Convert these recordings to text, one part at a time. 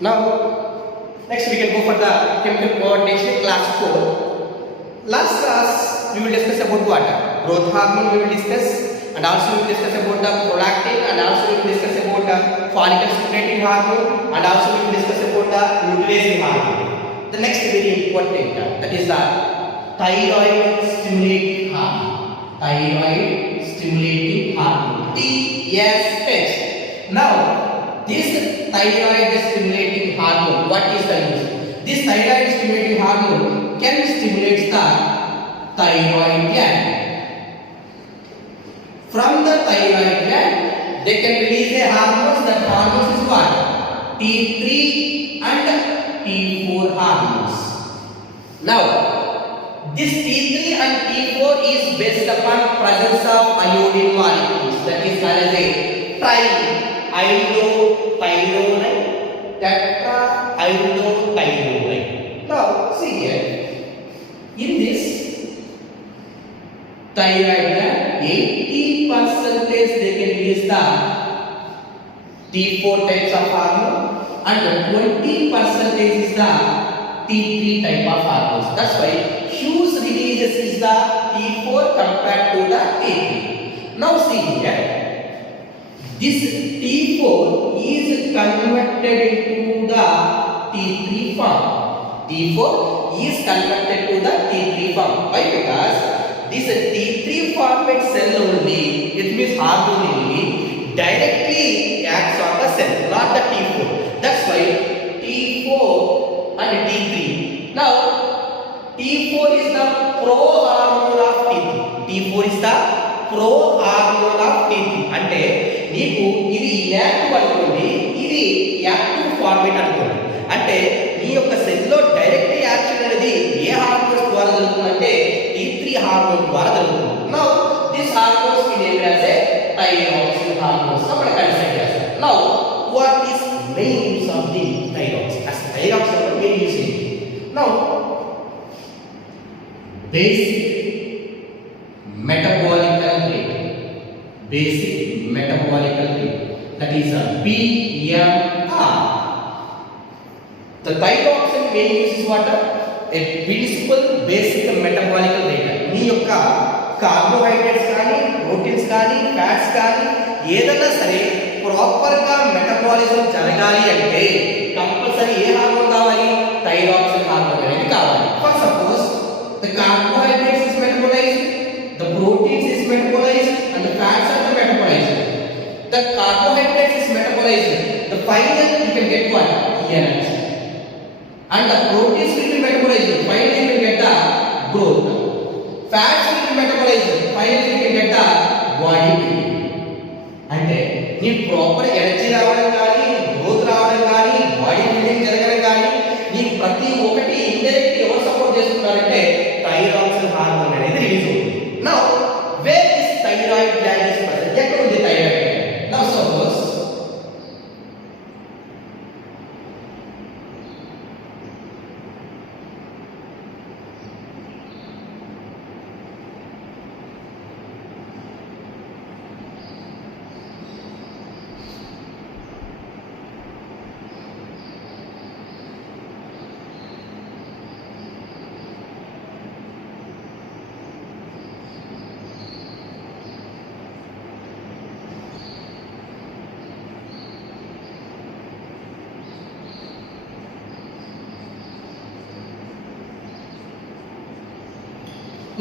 Now, next we can go for the chemical coordination class 4. Last class we will discuss about what? Growth hormone we will discuss, and also we will discuss about the prolactin, and also we will discuss about the follicle stimulating hormone, and also we will discuss about the luteinizing hormone. The next very important that is the thyroid stimulating hormone. Thyroid stimulating hormone. TSH. Now, this thyroid stimulating hormone, what is the use? This thyroid stimulating hormone can stimulate the thyroid gland. From the thyroid gland, they can release a hormones. That hormones is what? T3 and T4 hormones. Now, this T3 and T4 is based upon presence of iodine molecules. That is called as a triiodothyronine, tetraiodothyronine. Now, see here, in this thyroid gland, 80% they can release the T4 types of hormone, and 20% is the T3 type of hormones. That's why huge releases is the T4 compared to the T3. Now see here, this T4 is converted into the T3 form. T4 is converted to the T3 form. Why? Because this T3 format cell only, it means hormone only, directly acts on the cell, not the T4. That's why T4 and T3. Now, T4 is the pro-hormone of T3. T4 is the pro-hormone of T3. అంటే నీకు ఇది inactive అనుకోండి, ఇది active format అనుకోండి. అంటే నీ యొక్క సెల్లో డైరెక్ట్ యాక్షన్ అనేది ఏ హార్మోన్స్ ద్వారా జరుగుతుందంటే T3 హార్మోన్ ద్వారా జరుగుతుంది. Now this hormones we name as a thyroxine hormones. మనం కన్సిడర్ చేస్తాం. Now what is main use of the thyroxine? అసలు థైరాక్సిన్ మెయిన్ యూస్ ఏంటి? Now basic metabolical rate. Basic metabolical rate. That is a BMR. The thyroxine main use is what? A principal basic metabolical rate. మీ యొక్క carbohydrates కానీ, proteins కానీ, fats కానీ ఏదైనా సరే proper గా metabolism జరగాలి అంటే కంపల్సరీ ఏ హార్మోన్ కావాలి? థైరాక్సిన్ హార్మోన్ అనేది కావాలి. For suppose the carbohydrates is metabolized, the proteins is metabolized, and the fats are metabolized. The carbohydrates is metabolized. The final you can get what? Energy. And the proteins will be metabolized. Finally you will get the growth. Fats will be metabolized. Finally you can get the body building. అంటే నీ proper energy రావడం కానీ, growth రావడం కానీ, body building జరగడం కానీ, నీ ప్రతి ఒక్కటి ఇండైరెక్ట్ ఎవరు సపోర్ట్ చేస్తున్నారంటే థైరాక్సిన్ హార్మోన్ అనేది రిలీజ్ అవుతుంది. Now where this thyroid gland is present? ఎక్కడ ఉంది thyroid gland? Now suppose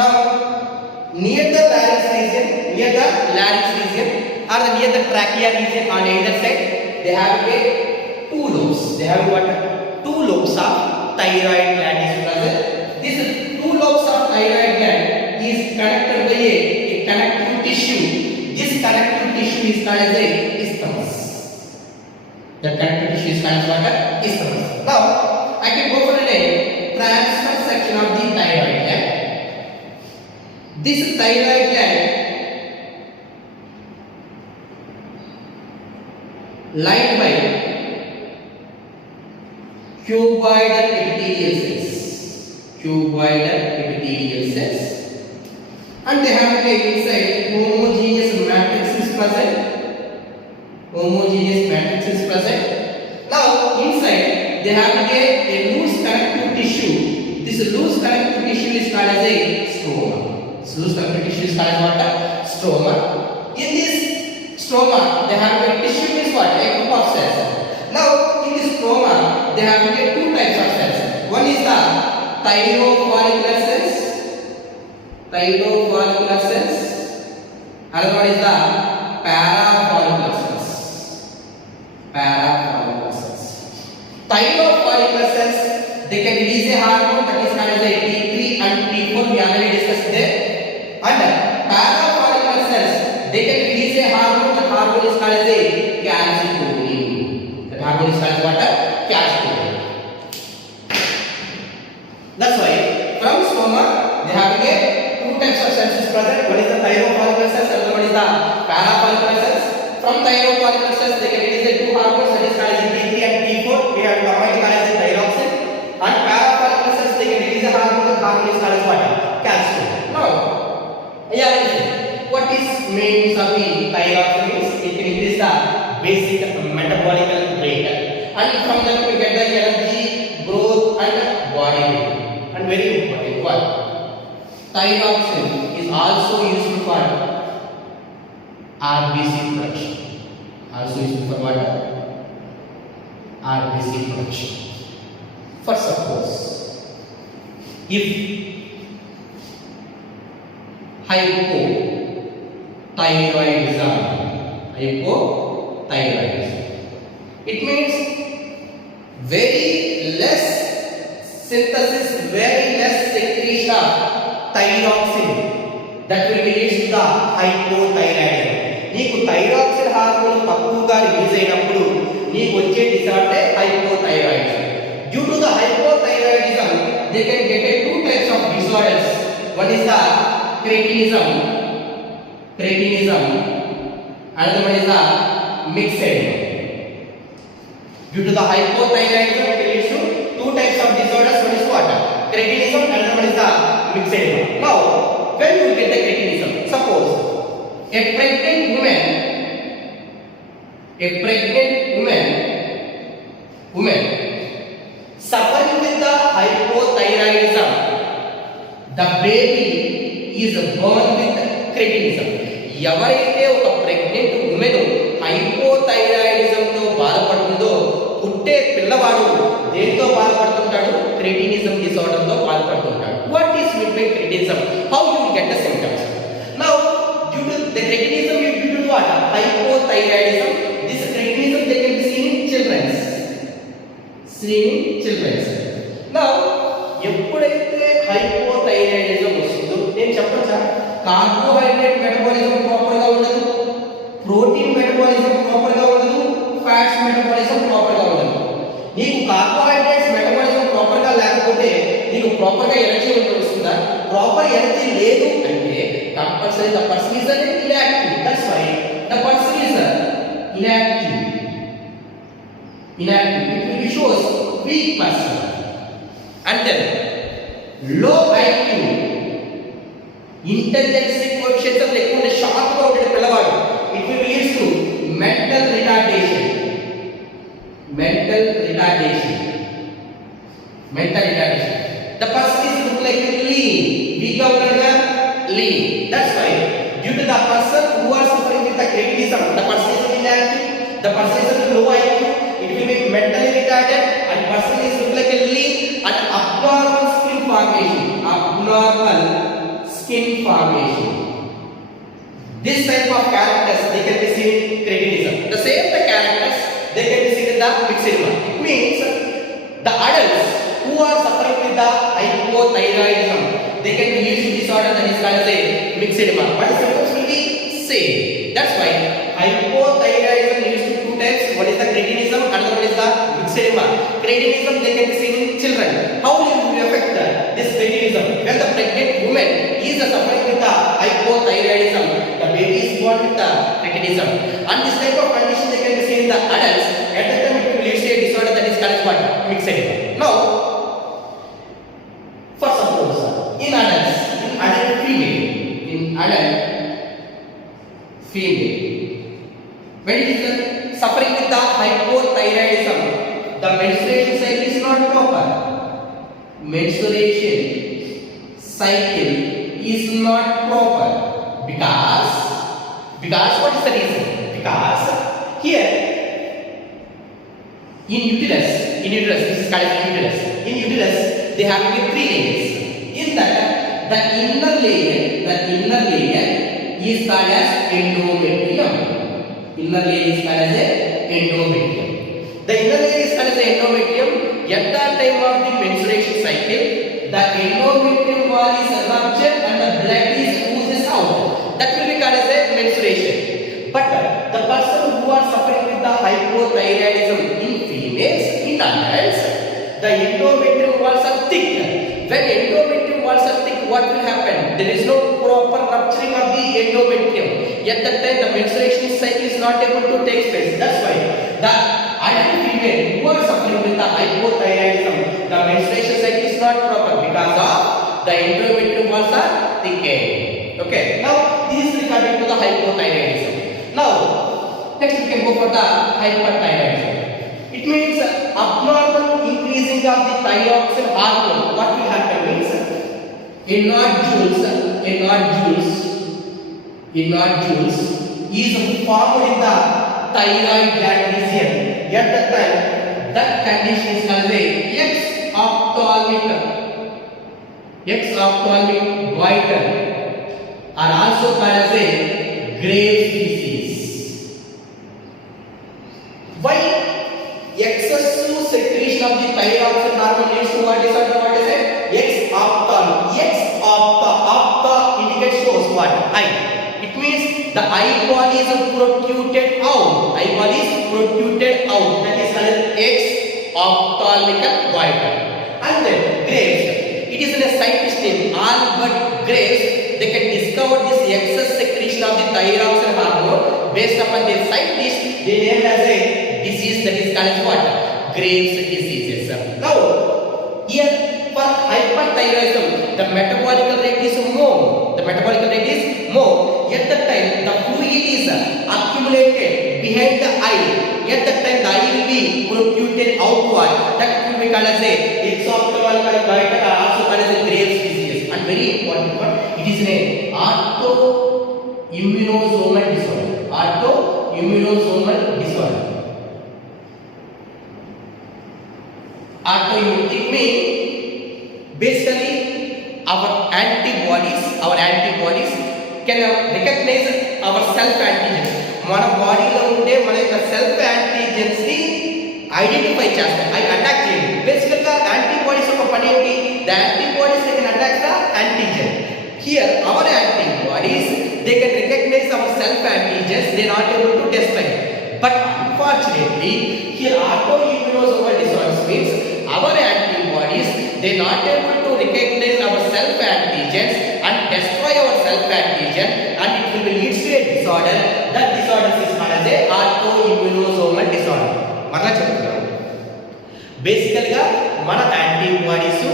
now near the larynx region, or near the trachea region on either side, they have a two lobes. They have what? Two lobes of thyroid gland is present. This two lobes of thyroid gland is connected by a connective tissue. This connective tissue is called as a isthmus. The connective tissue is called as what? Isthmus. Now I can go for a transverse section of the thyroid gland. This thyroid gland lined by cuboidal epithelial cells. Cuboidal epithelial cells. And they have a inside homogeneous matrix is present. Homogeneous matrix is present. Now inside they have a loose connective tissue. This loose connective tissue is called as a stroma. This loose connective tissue is called as what? Stroma. In this stroma they have a tissue is what? A group of cells. Now in this stroma they have two types of cells. One is the thyrofollicular cells. Thyrofollicular cells. Another one is the parafollicular cells. Parafollicular cells. Thyrofollicular cells, they can release a hormone that is called as a T3 and T4. We already discussed there. And parafollicular cells, they can release a hormone. The hormone is called as a calcitonin. The hormone is called as what? Calcitonin. That's why from stroma they have two types of cells is present. One is the thyrofollicular cells, another one is the parafollicular cells. From thyrofollicular cells they can release the two hormones that is called as T3 and T4. We have combined called as thyroxine. And parafollicular cells they can release a hormone. The hormone is called as what? Calcitonin. Now, what is means of the thyroxine? It can increase the basic metabolic rate, and from that we get the energy, growth, and body weight. And very important one, thyroxine is also used for RBC production. Also used for what? RBC production. For suppose, if hypothyroidism, it means very less synthesis, very less secretion of thyroxine, that will lead to the hypothyroidism. నీకు thyroxine hormone తక్కువగా release అయినప్పుడు నీకు వచ్చే disorder hypothyroidism. Due to the hypothyroidism they can get two types of disorders. One is the cretinism, another one is the myxedema. Due to the hypothyroidism it leads to two types of disorders. One is what? Cretinism, another one is the myxedema. Now when you get the cretinism, suppose a pregnant woman suffering with the hypothyroidism, the baby is born with cretinism. ఎవరైతే ఒక pregnant women hypothyroidism తో బాధపడుతుందో పుట్టే పిల్లవాడు దేంతో బాధపడుతుంటాడు? Cretinism disorder తో బాధపడుతుంటాడు. What is mean by cretinism? How you will get the symptoms? Now due to the cretinism is due to what? Hypothyroidism. This cretinism they can be seen in children. Now ఎప్పుడైతే hypothyroidism వస్తుందో నేను చెప్పను sir, carbohydrate metabolism proper గా ఉండదు, protein metabolism proper గా ఉండదు, fats metabolism proper గా ఉండదు. నీకు కార్బోహైడ్రేట్స్ మెటబాలిజం ప్రాపర్ గా లేకపోతే నీకు ప్రాపర్ గా ఎనర్జీ వస్తుందా? ప్రాపర్ ఎనర్జీ లేదు అంటే compulsory the person is inactive. That's why the person is inactive. It will be shows weak person. And then low IQ, intelligence coefficient of ఎక్కువ sharp గా ఉండే పిల్లవాడు, it will lead to mental retardation. The person is look like lean, weak గా ఉన్నాడుగా, lean. That's why due to the person who are suffering with the cretinism, the person is inactive, the person is low IQ, it will be mentally retarded, and person is look like a lean and abnormal skin formation. This type of characters they can be seen in cretinism. The same the characters they can be seen in the myxedema. It means the adults who are suffering with the hypothyroidism, they can be used to disorder that is called as a myxedema, but the symptoms will be same. That's why hypothyroidism leads to two types. One is the cretinism, another one is the myxedema. Cretinism they can be seen in children. How will it affect this cretinism? When the pregnant woman is suffering with the hypothyroidism, the baby is born with the cretinism, and this type of condition they can be seen in the adults. At that time it will lead to a disorder that is called as what? Myxedema. Now for suppose in adult female, when it is the suffering with the hypothyroidism, the menstruation cycle is not proper. Menstruation cycle is not proper because what is the reason? Because here in uterus, this is called as uterus. In uterus, they have to be 3 layers. In that, the inner layer is called as endometrium. Inner layer is called as endometrium. The inner layer is called as endometrium. At the time of the menstruation cycle, the endometrium wall is ruptured and the blood is oozes out. That will be called as a menstruation. But the person who are suffering with the hypothyroidism in females, in adults, the endometrium walls are thick. When endometrium walls are thick, what will happen? There is no proper rupturing of the endometrium. At that time, the menstruation cycle is not able to take place. That's why the adult female who are suffering with the hypothyroidism, the menstruation cycle is not proper because of the endometrium walls are thickened. Okay. Now this is regarding to the hypothyroidism. Now next we can go for the hyperthyroidism. It means abnormal increasing of the thyroxine hormone. What will happen means nodules is formed in the thyroid gland region. At that time, that condition is called as exophthalmic goiter, are also called as a Graves' disease. Why? Excessive secretion of the thyroxine hormone leads to what disorder? What is it? Ophtha indicates shows what? Eye. It means the eyeball is protruded out. Eyeball is protruded out. That is called exophthalmic goiter. And then Graves. It is in a scientist name Albert Graves. They can discover this excess secretion of the thyroxine hormone. Based upon their scientists, they named as a disease that is called what? Graves' diseases. Now, here for hyperthyroidism, the metabolic rate is more. At that time, the fluid is accumulated behind the eye. At that time, the eye will be protruded outward. That will be called as a exophthalmic goiter, also called as a Graves' disease. And very important one, it is an autoimmunosomal disorder. Autoimmune, it means basically our antibodies can recognize our self antigens. మన బాడీలో ఉండే మన యొక్క self antigens ని identify చేస్తాయి, అవి attack చేయండి. బేసికల్ గా యాంటీబాడీస్ యొక్క పని ఏంటి? The antibodies they can attack the antigen. Here our antibodies they can recognize our self antigens, they not able to destroy. But unfortunately, here autoimmunosomal disorders means our antibodies they not able to recognize our self antigens and destroy our self antigen, and it will lead to a disorder. That disorder is called as a autoimmunosomal disorder. మరలా చెప్తున్నాను, బేసికల్ గా మన antibodies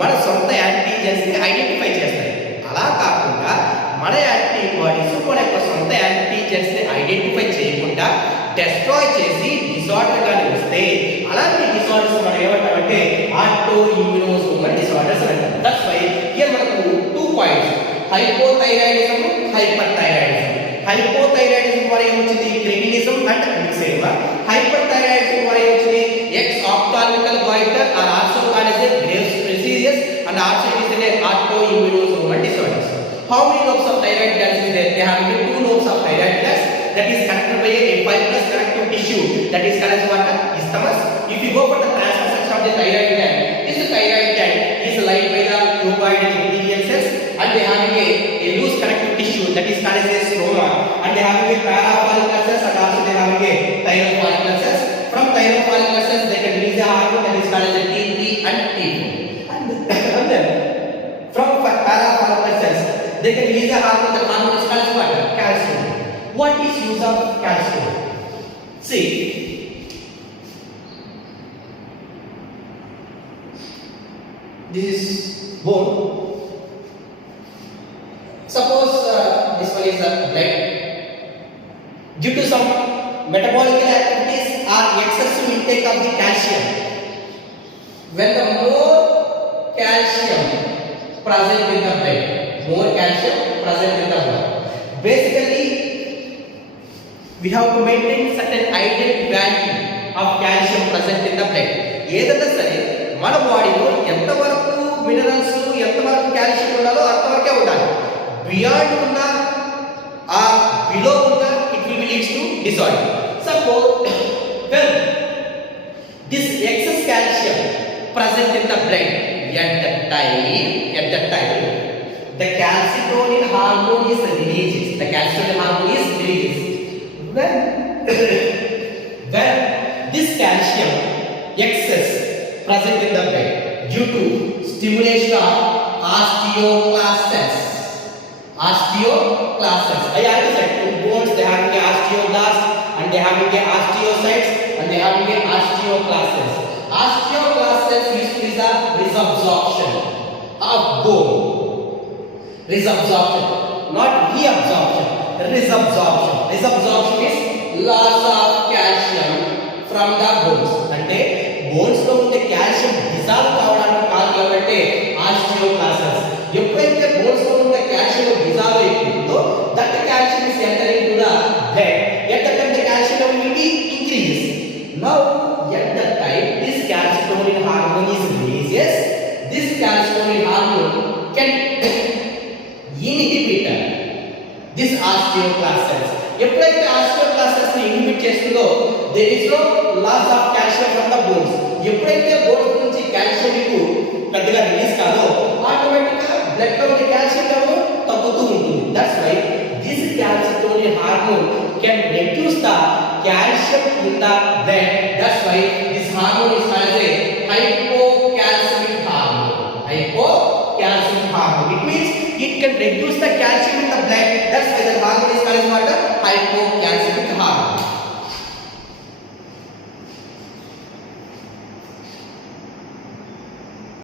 మన సొంత antigens ని identify చేస్తాయి. అలా కాకుండా మన యాంటీబాడీస్ మన యొక్క సొంత యాంటీజెన్స్ ని ఐడెంటిఫై చేయకుండా డెస్ట్రాయ్ చేసి డిసార్డర్ గాని వస్తే అలాంటి డిసార్డర్స్ మనం ఏమంటామంటే ఆటోఇమ్యూనోసోమల్ డిసార్డర్స్ అంటాం. దట్స్ వై హియర్ మనకు 2 పాయింట్స్, హైపోథైరాయిడిజం, హైపర్థైరాయిడిజం. హైపోథైరాయిడిజం వల్ల ఏమొచ్చింది? Cretinism and మిక్సేమా. హైపర్థైరాయిడిజం వల్ల ఏమొచ్చింది? exophthalmic goiter are also called as a Graves' disease and also it is an autoimmunosomal disorders. How many lobes of thyroid glands is there? They have 2 lobes of thyroid glands that is connected by a fibrous connective tissue that is called as what? Isthmus. If you go for the transverse section of the thyroid gland, this thyroid gland is lined by the cuboid epithelial cells and they have a loose connective tissue that is called as a stroma, and they have a parafollicular cells and also they have a thyrofollicular cells. From thyrofollicular cells they can release a hormone that is called as a T3 and T4. And then from parafollicular cells they can release a hormone, that hormone is called as what? Calcium. What is use of calcium? See, this is bone. Suppose this one is a blood. Due to some metabolical activities are excessive intake of the calcium. When the more calcium present in the blood, more calcium present in the blood. Basically, we have to maintain certain ideal value of calcium present in the blood. ఏదైనా సరే మన బాడీలో ఎంతవరకు minerals ఎంతవరకు calcium ఉండాలో అంతవరకే ఉండాలి. Beyond ఉన్న ఆ బిలో ఉన్న it will leads to disorder. Suppose when this excess calcium present in the blood at that time the calcitonin hormone is released. The calcitonin hormone is released. When this calcium excess present in the blood due to stimulation of osteoclasts. I already said two bones, they have the osteoblasts and they have the osteocytes and they have the osteoclasts. Osteoclasts used to be the resorption of bone. Resorption, not reabsorption. Resorption is loss of calcium from the bones. అంటే bones లో ఉండే calcium dissolve కావడానికి కారణం ఏమంటే ఆస్టియోక్లాస్టస్. ఎప్పుడైతే bones లో ఉండే calcium dissolve అయిపోతుందో that calcium is entering to the blood. At that time the calcium level will be increase. Now at that time this calcitonin hormone is released. This calcitonin hormone can inhibit this osteoclasts. ఎప్పుడైతే ఆస్టియోక్లాస్ట్స్ ని inhibit చేస్తుందో there is no loss of calcium from the bones. ఎప్పుడైతే bones నుంచి calcium మీకు పెద్దగా release కాదో automatic గా blood లో ఉండే కాల్షియం లెవెల్ తగ్గుతూ ఉంటుంది. That's why this calcitonin hormone can reduce the calcium in the blood. That's why this hormone is called as a hypocalcemic hormone. Hypocalcemic hormone. It means it can reduce the calcium in the blood. That's why the hormone is called as what? Hypocalcemic hormone.